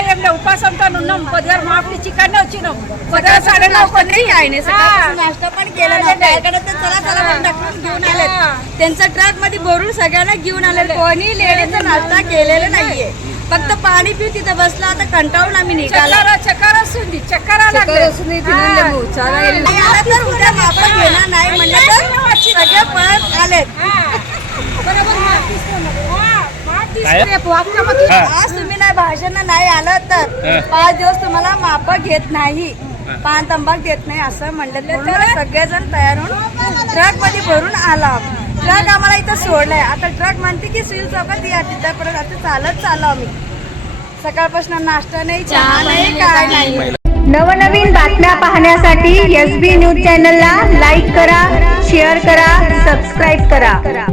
ఏం ఉపాసం తో ఉన్నాం పొద్దున మాపి చికెన్ వచ్చినాం పొద్దున 9:30 काय नाही सकाळपासून नाश्ता पण केला नव्हता इकडे तर चला चला म्हणून ढकलून घेऊन आले त्यांचा ट्रक मध्ये भरून सगळ्यांना घेऊन आले कोणी लेडीचा नाश्ता केलेला नाहीये फक्त पाणी पिऊ तिथे बसला आता कंटाळून आम्ही निघाला चक्कर असून चक्कर तर उद्या मापा घेणार नाही म्हणलं तर सगळे परत आलेत आज तुम्ही नाही भाषण नाही आलं तर 5 दिवस तुम्हाला माप घेत नाही पान तंबाख देत नाही असं म्हणलं तर सगळेजण तयार होऊन ट्रक मध्ये भरून आला ट्रक आम्हाला इथं सोडलाय आता ट्रक म्हणते की सिव्हिल चौकात या तिथपर्यंत आता चालत चाललो आम्ही सकाळपासून नाश्ता नाही चहा नाही काय नाही नवनवीन बातम्या पाहण्यासाठी SB न्यूज चॅनलला लाईक करा शेअर करा सबस्क्राईब करा